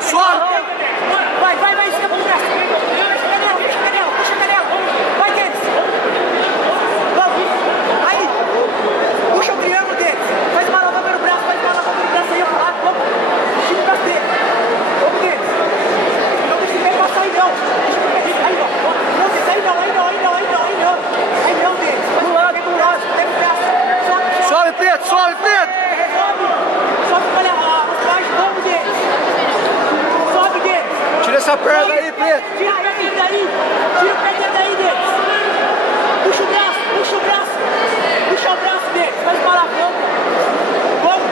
Sobe! Vai, escapa do braço. Puxa a canela. Vai, Denis. Vamos. Aí. Puxa o triângulo dele. Faz uma alavanca no braço, aí pro lado. Vamos. Tira o braço dele. Vamos, Denis. Não deixa ele passar aí, não. Aí, não. Não, Denis. Aí, não, Denis. Pro lado. Leva o braço. Sobe, Preto. Sobe, olha lá. Vamos, Denis. Sobe, Denis. Tira essa perna aí, Preto. Tira a perna daí. Tira a perna daí, Denis. Puxa o braço. Puxa o braço, Denis. Faz uma alavanca. Vamos.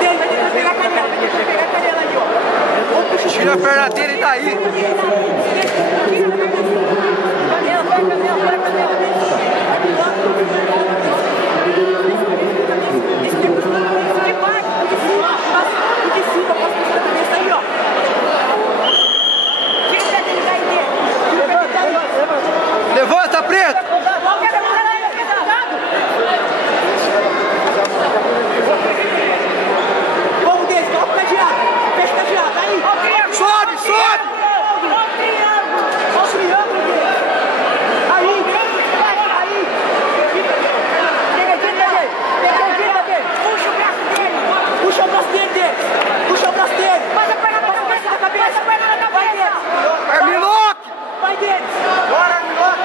Denis, vai tentar pegar a canela. Ali, ó. Tira a perna dele daí. Levanta, Preto! Vamos, Denis, coloca o cadeado. Fecha o cadeado, aí. Sobe! Puxa o braço dele. Passa a perna na cabeça. É Miloque! Vai, Denis. Bora, Miloque!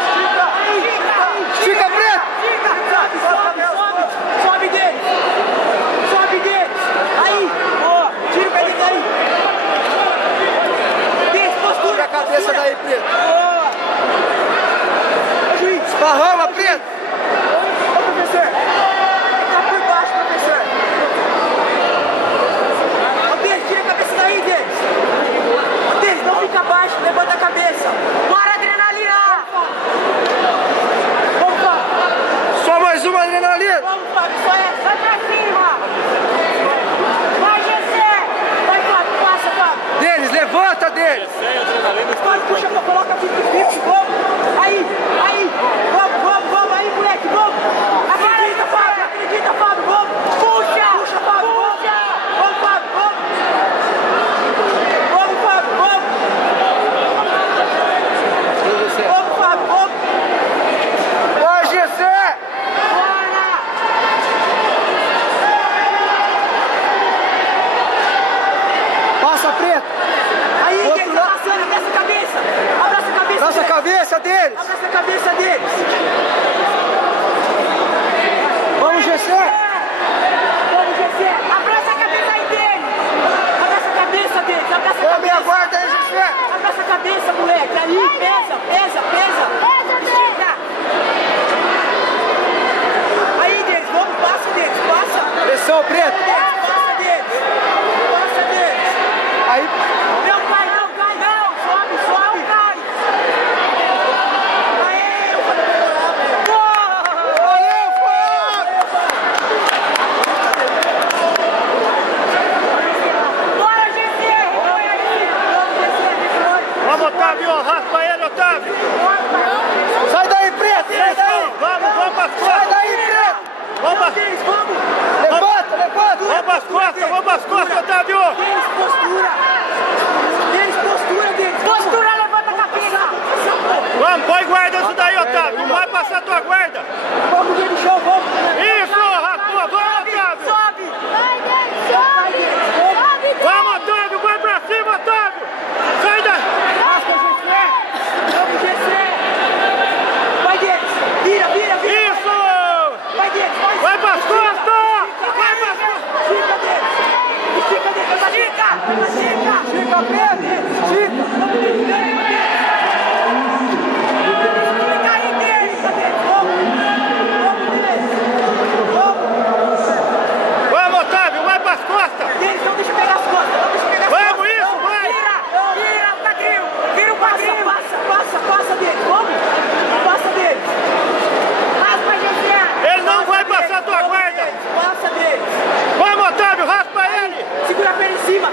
Fica, Preto! Sobe, Denis. Aí. Tira o pé dele daí. Denis, postura. Tira a cabeça daí, Preto! Juiz. Esparrama, Preto! Ô, professor. Tá por baixo, professor. Tira a cabeça daí, Denis. Denis, não fica abaixo, levanta a cabeça. Bora, adrenalina! Vamos, Fábio. Só mais uma adrenalina! Vamos, Fábio, só essa. Vai pra cima. Vai, GC. Vai, Fábio, passa, Fábio. Denis, levanta, Denis! Fábio, puxa, coloca aqui pro fixo, vamos. Aí. Vamos, aí, moleque, vamos. Acredita, Fábio, vamos. Puxa, Fábio, vamos. Vamos, Fábio, vamos. Vamos, Fábio, vamos. Vai, GC! Bora! Passa, Preto! Aí, Outro Denis, lado. abraça a cabeça. Abraça a cabeça. Nossa Denis. cabeça deles! Abraça a cabeça deles. Vamos, GC! Abraça a cabeça aí deles. Abraça a cabeça deles. Abraça a Ô, minha cabeça. guarda aí, GC! Abraça a cabeça, moleque. Aí, pesa. Estica. Aí, Denis, vamos, passa deles, passa. Pressão, Preto! Passa deles. Aí, Não cai, não. Sobe. Aê, valeu, Fábio! bora, GC. Vamos, Otávio, raspa ele, Otávio. Sai daí, Preto! Sai daí! Vamos pras Sai costas. daí, Preto! Vamos pras costas, Otávio. Denis, postura, levanta a cabeça. Vamos, põe guarda isso daí, Otávio. Não vai passar tua guarda. Vamos ver no chão, vamos. Isso, raspou. Vamos, Otávio. Sobe. Vamos, Otávio. Vai pra cima, Otávio. Sai daí. Vamos, GC. Vai, Denis. Vira. Isso. Vai, Denis. Vai pras costas. Estica, Denis. Estica, Pedro. Fica aí, Denis. Vamos, Otávio. Vai pras costas. Denis, não deixa pegar as costas. Vamos, isso, vai. Vira o quadril. Passa dele. Vamos. Passa dele. Raspa, GC. Ele não vai passar tua guarda. Passa dele. Vamos, Otávio. Raspa ele. Segura a perna em cima.